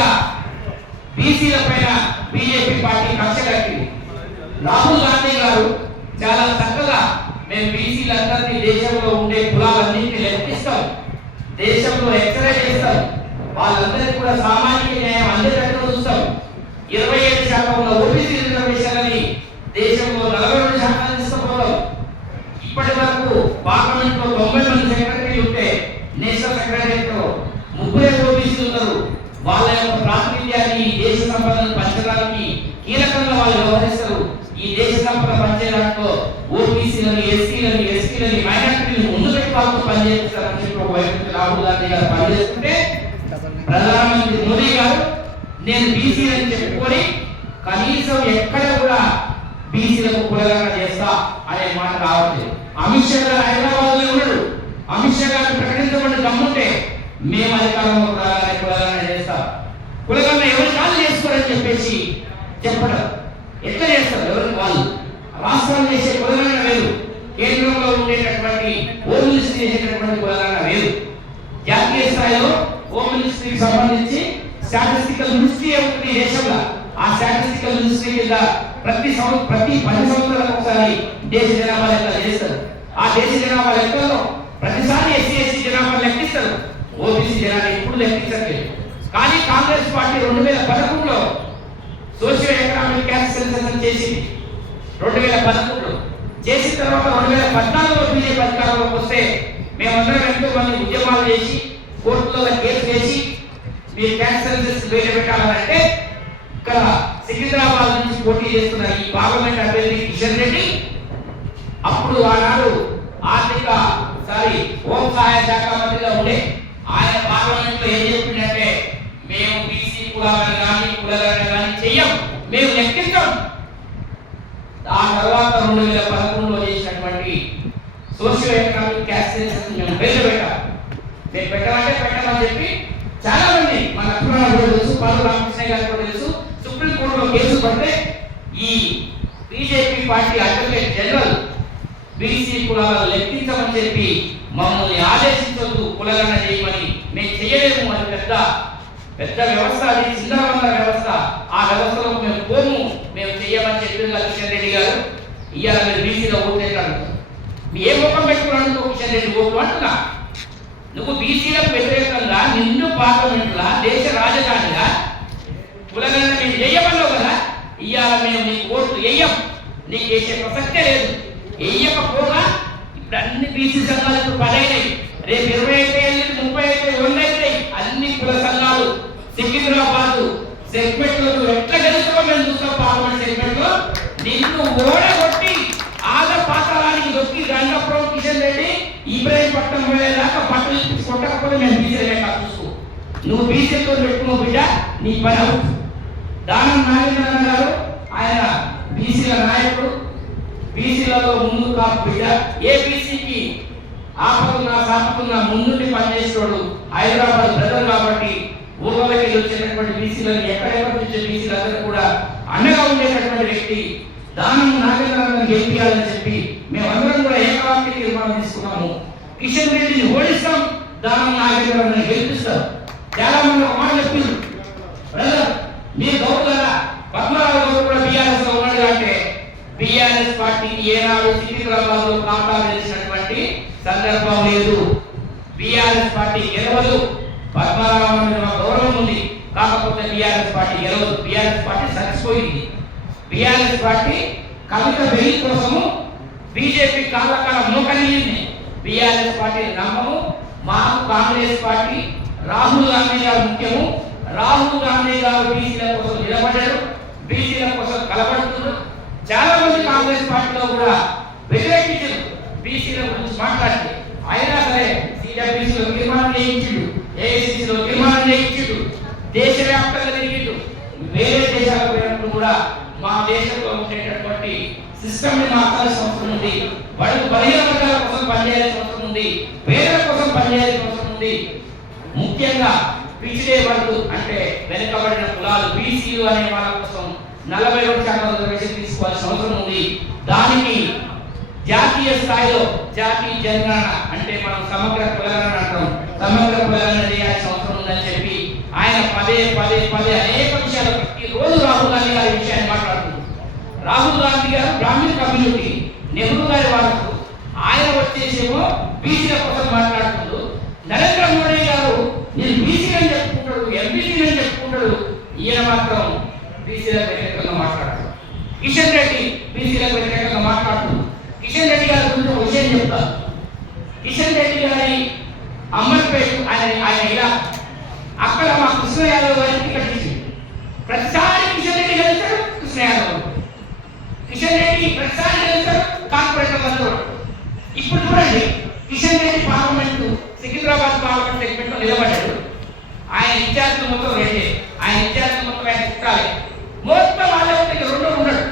మీద బీసీల పైన బీజేపీ పార్టీ కక్ష కట్టింది. రాహుల్ గాంధీ గారు చాలా చక్కగా మేము బీసీలందరినీ దేశంలో ఉండే కులాలన్నింటినీ లెక్కిస్తాం, దేశంలో ఎక్సరే చేస్తాం, వాళ్ళందరికీ కూడా సామాజిక న్యాయం అందేటట్టు చూస్తాం, 27% ఉన్న ఓబీసీ రిజర్వేషన్లని దేశంలో 42% తీసుకుపోతాం. ఇప్పటి వరకు పార్లమెంట్ లో 90 మంది సెక్రటరీలు ఉంటే నేషనల్ సెక్రటరీలో 30 ఓబీసీలు ఉన్నారు. వాళ్ళ యొక్క ప్రాతినిధ్యాన్ని దేశ సంపదను పంచడానికి కీలకంగా వాళ్ళు వ్యవహరిస్తారు. ఈ దేశ సంపద పంచేదాంట్లో ఓబీసీలని, ఎస్సీలని, మైనారిటీలను ముందు పెట్టి వాళ్ళతో పనిచేస్తారని చెప్పి ఒకవైపు రాహుల్ గాంధీ గారు పనిచేస్తుంటే, ప్రధానమంత్రి మోదీ గారు నేను బీసీ అని చెప్పుకొని కనీసం ఎక్కడ కూడా బీసీలకు కులగణన చేస్తా అనే మాట రావట్లేదు. అమిత్ షా గారు హైదరాబాద్ లో ఉన్నాడు. అమిత్ షా గారు ప్రకటించబడి దమ్ముంటే మేము అధికారంలో కులగణన చేస్తాం, కులగణన ఎవరి కాళ్ళు చేసుకోరని చెప్పేసి చెప్పడం. ఎట్లా చేస్తారు? ఎవరికి వాళ్ళు. రాష్ట్రాలు చేసే కులగణన వేరు, కేంద్రంలో ఉండేటటువంటి హోమ్ మినిస్ట్రీ చేసేటటువంటి కులగణన వేరు. జాతీయ స్థాయిలో హోమ్ మినిస్ట్రీకి సంబంధించి స్టాటిస్టికల్ మినిస్ట్రీ ఉంటుంది దేశంలో. ఆ స్టాటిస్టికల్ మినిస్ట్రీ కింద ప్రతి 10 సంవత్సరాలకు ఒకసారి దేశ జనాభా లెక్కలు చేస్తారు. ఆ దేశ జనాభా లెక్కల్లో ప్రతిసారి ఎస్సీ జనాభా లెక్కిస్తారు, ఓబీసీ జనాభా ఇప్పుడు లెక్కించట్లేదు. కానీ కాంగ్రెస్ పార్టీ 2011లో సోషియో ఎకనామిక్ క్యాస్ట్ సెన్సస్ చేసింది. 2011లో చేసిన తర్వాత 2014లో బీజేపీ అధికారంలోకి వస్తే మేమందరం ఎంతో మంది ఉద్యమాలు చేసి కోర్టులలో కేసు వేసి మీరు క్యాస్ట్ సెన్సస్ పెట్టాలంటే ఇక్కడ సికింద్రాబాద్ నుంచి పోటీ చేస్తున్న ఈ పార్లమెంట్ అభ్యర్థి కిషన్ రెడ్డి అప్పుడు ఆనాడు హోం సహాయ శాఖ మంత్రిగా ఉండే ఆయన పార్లమెంట్ లో ఏం చెప్పిందంటే, మేము బీసీ కులాలను కానీ చెయ్యం, మేము లెక్కిస్తాం. ఆ తర్వాత 2011లో చేసినటువంటి సోషియో ఎకనామిక్ క్యాస్ట్ సెన్సస్ మేము పెట్టాం. మేము పెట్టమని చెప్పి చాలా మంది మన లక్ష్మణ తెలుసు, పాలు రామకృష్ణ గారు కూడా తెలుసు, సుప్రీం కోర్టులో కేసు పడితే ఈ BJP party advocate general BC కులాలను లెక్కించమని చెప్పి మమ్మల్ని ఆదేశించొద్దు, కులగణన చేయమని, మేము చేయలేము అని పెద్ద వ్యవస్థ, అది చిందరవందర వ్యవస్థ. ఆ వ్యవస్థలో మేము పోము, మేము చెయ్యమని చెప్పిన కిషన్ రెడ్డి గారు ఇవాళ మీరు బీసీలో ఓటు అంటారు. ఏ ముఖం పెట్టుకున్నాడు కిషన్ రెడ్డి ఓటు అంటున్నా? నువ్వు బీసీలకు వ్యతిరేకంగా నిండు పార్లమెంటులా దేశ రాజధానిగా కులగణన మేము చెయ్యమన్నావు కదా, ఇవాళ మేము నీకు ఓట్లు వేయం, నీకు వేసే ప్రసక్తే లేదు. వేయకపోగా ఇప్పుడు అన్ని బీసీ సంఘాలు ఇప్పుడు 10 అయినాయి, రేపు 20 అయితే 30 అయితే 100 అవుతాయి. అన్ని కుల సంఘాలు సికింద్రాబాద్ సెగ్మెంట్ లో ఎట్లా గెలుస్తామో మేము చూస్తాం. పార్లమెంట్ సెగ్మెంట్ లో నిన్ను ఓడగొట్టి ఆగ పాతాళానికి దొక్కి రంగపురం కిషన్ రెడ్డి ఇబ్రాహీంపట్నం పోయేదాకా పట్టలు కొట్టకపోతే మేము బీసీలే చూసుకో. నువ్వు బీసీలతో పెట్టుకున్నావు బిడ్డ, నీ పని అవుతుంది. దానం నాగేంద్రనాథ్ గారు ఆయన బీసీల నాయకుడు, బీసీలలో ముందు కాపు బిడ్డ. ఏ బీసీకి ఆపదున్నా సాపదున్నా ముందుండి పనిచేసేవాడు, హైదరాబాద్ బ్రదర్ కాబట్టి ఊళ్ళకి వచ్చినటువంటి బీసీలను ఎక్కడెక్కడ వచ్చే బీసీలందరూ కూడా అండగా ఉండేటటువంటి వ్యక్తి. దానం నాగేంద్రనాథ్ గెలిపించాలని చెప్పి మేమందరం కూడా ఏకవాక్య తీర్మానం తీసుకున్నాము. కిషన్ రెడ్డిని ఓడిస్తాం, దానం నాగేంద్రనాథ్ గెలిపిస్తాం. చాలా మంది ఒక మాట చెప్పింది, బ్రదర్ మీ గౌరవ పద్మనాభ గౌడ్ కూడా బీఆర్ఎస్ లో ఉన్నాడు అంటే బీఆర్ఎస్ పార్టీకి ఏనాడు సికింద్రాబాద్ లో కాంటా వేసినటువంటి సందర్భం లేదు. BRS party గెలవదు. పద్మనాభం మీద గౌరవం ఉంది, కాకపోతే బీఆర్ఎస్ పార్టీ గెలవదు. బీఆర్ఎస్ పార్టీ చచ్చిపోయింది. బీఆర్ఎస్ పార్టీ కవిత వెయ్యి కోసము బీజేపీ కాళ్ళకాల మోకనింది. బీఆర్ఎస్ పార్టీ నమ్మము. మాకు కాంగ్రెస్ పార్టీ రాహుల్ గాంధీ గారు ముఖ్యము. రాహుల్ గాంధీ గారు బీసీల కోసం నిలబడ్డారు, బీసీల కోసం కలబడుతున్నారు. చాలా మంది కాంగ్రెస్ పార్టీలో కూడా వ్యతిరేకించారు బీసీల గురించి మాట్లాడితే. అయినా సరే సిడబ్ల్యూసీలో తీర్మానం చేయించిండు, ఏఐసీసీలో తీర్మానం చేయించిండు, దేశవ్యాప్తంగా తిరిగిండు. వేరే దేశాలకు పోయినప్పుడు కూడా మా దేశంలో ఉండేటటువంటి సిస్టమ్ ని మార్చాల్సిన అవసరం ఉంది. బడుగు బలహీన వర్గాల కోసం పనిచేయాల్సిన అవసరం ఉంది, పేదల కోసం పనిచేయాల్సిన అవసరం ఉంది. ముఖ్యంగా పిచ్చిడే వర్గు అంటే వెనుకబడిన కులాలు బీసీలు అనే వాళ్ళ కోసం 41% రిజర్వేషన్ తీసుకోవాల్సిన అవసరం ఉంది. దానికి జాతీయ స్థాయిలో జాతీయ జనగణన అంటే మనం సమగ్ర కులగణన అంటాం, సమగ్ర కులగణన చేయాల్సిన అవసరం ఉందని చెప్పి ఆయన 10 పదే పదే పదే అనేక విషయాలు ప్రతిరోజు రాహుల్ గాంధీ గారి విషయాన్ని మాట్లాడుతున్నారు. రాహుల్ గాంధీ గారు బ్రాహ్మణ కమ్యూనిటీ, నెహ్రూ గారి వాళ్ళకు, ఆయన వచ్చేసేమో బీసీల కోసం మాట్లాడుతున్నారు. నరేంద్ర మోడీ గారు నేను బీసీ అని చెప్పుకుంటాడు, ఎంబీసీ అని చెప్పుకుంటాడు. ఈయన మాత్రం బీసీలకు వ్యతిరేకంగా మాట్లాడతాడు. కిషన్ రెడ్డి బీసీలకు వ్యతిరేకంగా మాట్లాడుతున్నాడు. కిషన్ రెడ్డి గారి గురించి ఒక విషయం చెప్తారు. కిషన్ రెడ్డి గారి అమ్మర్పేట ఆయన ఇలా అక్కడ మా కృష్ణ యాదవ్ గారికి టికెట్ ఇచ్చింది. ప్రతిసారి కిషన్ రెడ్డి గెలుస్తాడు, కృష్ణ యాదవ్. కిషన్ రెడ్డి ప్రతిసారి గెలుస్తాడు, కార్పొరేటర్ అందరూ. ఇప్పుడు చూడండి, Kishan Reddy parliament Secunderabad parliament segment లో నిలబడ్డాడు. ఆయన ఇన్ఛార్జ్ మొత్తం రెడ్డి, ఆయన ఇన్ఛార్జ్ మొత్తం ఆయన చుట్టాలి. మొత్తం వాళ్ళ రెండు ఉండడు.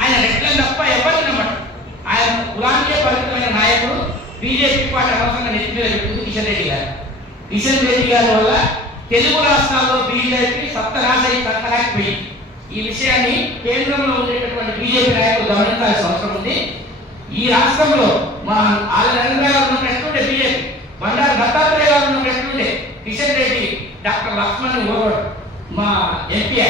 ఆయన రెడ్లను తప్ప ఎవరిని నమ్మడు. ఆయన కులానికే పరిమితమైన నాయకుడు. బీజేపీ పార్టీ అనవసరంగా నెత్తి మీద పెట్టుకుంది కిషన్ రెడ్డి గారు. కిషన్ రెడ్డి గారి వల్ల తెలుగు రాష్ట్రాల్లో బీజేపీ సత్తరాకపోయింది. ఈ విషయాన్ని కేంద్రంలో ఉండేటటువంటి బీజేపీ నాయకులు గమనించాల్సిన అవసరం ఉంది. ఈ రాష్ట్రంలో మా నరేంద్ర గారు ఉన్నట్టుండే బీజేపీ, బండారు దత్తాత్రేయ గారు ఉన్నట్టుండే కిషన్ రెడ్డి డాక్టర్ లక్ష్మణ్ ఓవడు, మా ఎంపీ,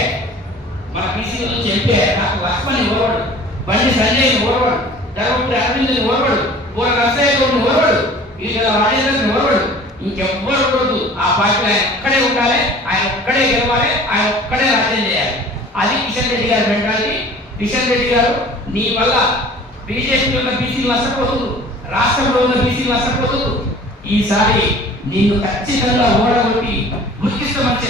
మన బీసీ నుంచి ఎంపీ డాక్టర్ లక్ష్మణ్ ఓవడు, బండి సంజయ్ ఓవడు, ధర్మపురి అరవింద్ని ఓవడు, పూల నర్సయ్య గౌడ్ని ఓవడు, ఈటల రాజేంద్రని ఓవడు. ఇంకెవ్వరు ఉండదు. ఆ పార్టీలో ఆయన ఒక్కడే ఉండాలి, ఆయన ఒక్కడే గెలవాలి, ఆయన ఒక్కడే రాజ్యం చేయాలి. అది కిషన్ రెడ్డి గారి మెంటాలిటీ. కిషన్ రెడ్డి గారు, నీ వల్ల బీజేపీ ఉన్న బీసీలు నష్టపోతుంది, రాష్ట్రంలో ఉన్న బీసీలు నష్టపోతుంది. ఈసారి నిన్ను ఖచ్చితంగా ఓడగొట్టి గుర్తిస్తామని